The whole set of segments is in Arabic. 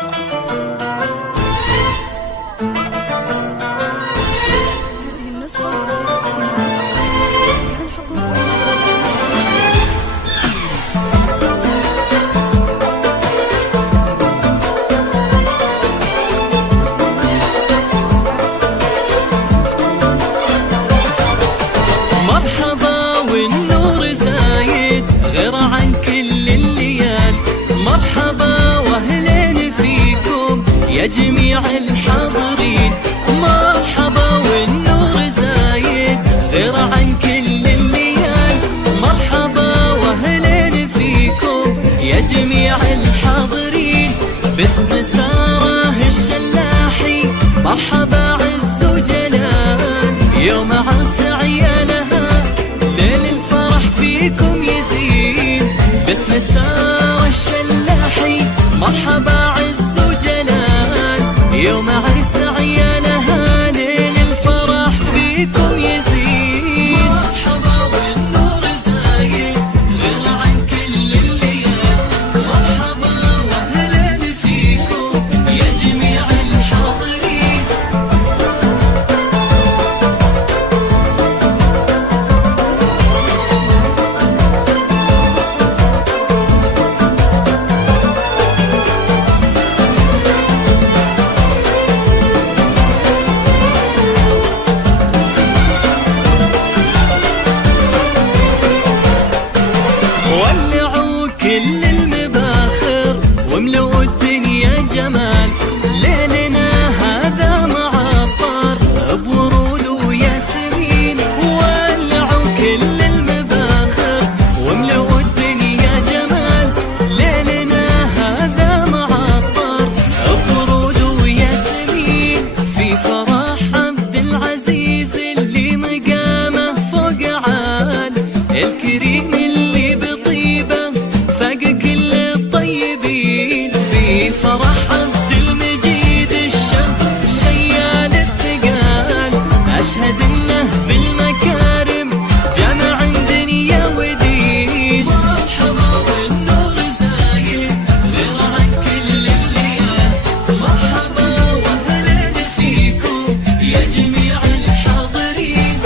مرحبا والنور زايد غير عن كل الليال، مرحبا واهلين فيكم يا جميع الحاضرين. مرحبا والنور زايد غير عن كل الليال، مرحبا واهلين فيكم يا جميع الحاضرين. باسم سارة الشلاحي مرحبا عز وجلال، يوم عرس عيالها ليل الفرح فيكم يزين. باسم سارة الشلاحي مرحبا عز وجلال، يوم عرس عيالها ليل الفرح فيكم يزين. مرحبا والنور زايد غير عن كل الليال، مرحبا واهلين فيكم يا جميع الحاضرين. ولعوا كل المباخر واملؤوا الدنيا جمال، ليلنا هذا معطر بورود وياسمين. ولعوا كل المباخر واملؤوا الدنيا جمال، ليلنا هذا معطر بورود وياسمين. في فرح عبد العزيز اللي مقامه فوق عال، الكريم اللي بطيبه فاق كل الطيبين. في فرح عبد المجيد الشاب شيال الثقال، اشهد انه بالمكارم جمع دنيا ودين. مرحبا والنور زايد غير عن كل الليال، مرحبا واهلين فيكم يا جميع الحاضرين.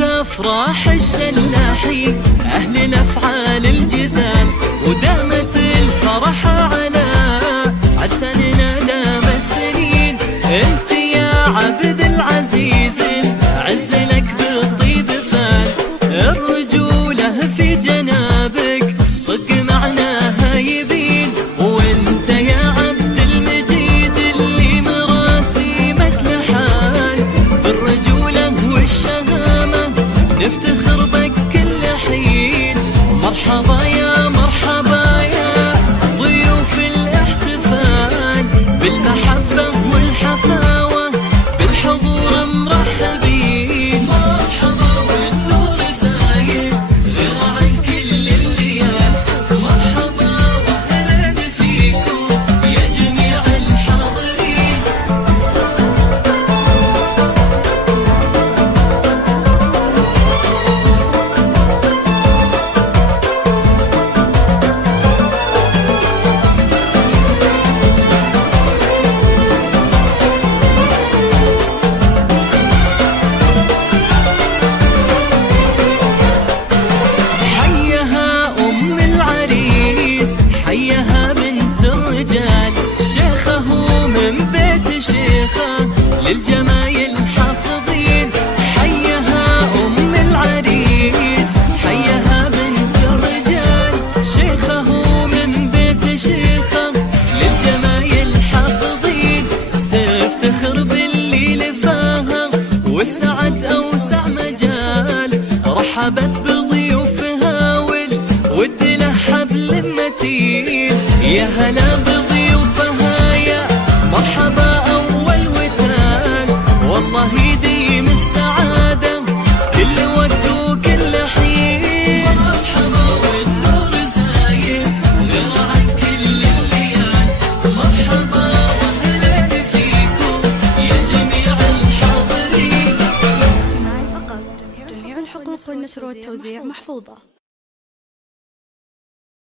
افراح الشلاحي اهل الافعال الجزال، ودامت الفرح على عرساننا دامت سنين. انت يا عبد العزيز العز لك بالطيب فال، الرجوله في جنابك صدق معناها يبين. وانت يا عبد المجيد اللي مراسيمك لحال، بالرجوله والشهامه نفتخر بك كل حين. مرحبا يا مرحبا يا ضيوف الاحتفال، بالمحبة والحفاوة بالحضور مرحبين. مرحبا والنور زايد غير عن كل الليال، مرحبا واهلين فيكم يا جميع الحاضرين. حيها أم العريس حيها بنت الرجال، شيخه من بيت شيخه للجمايل حافظين. حيها أم العريس حيها بنت الرجال، شيخه من بيت شيخه للجمايل حافظين. تفتخر باللي لفاها والسعد أوسع مجال، رحبت بضيوفها والود له حبل متين. يا هلا بضيوفها يا مرحبا أول وتال، والله يديم السعادة كل وقت وكل والنشر والتوزيع محفوظة.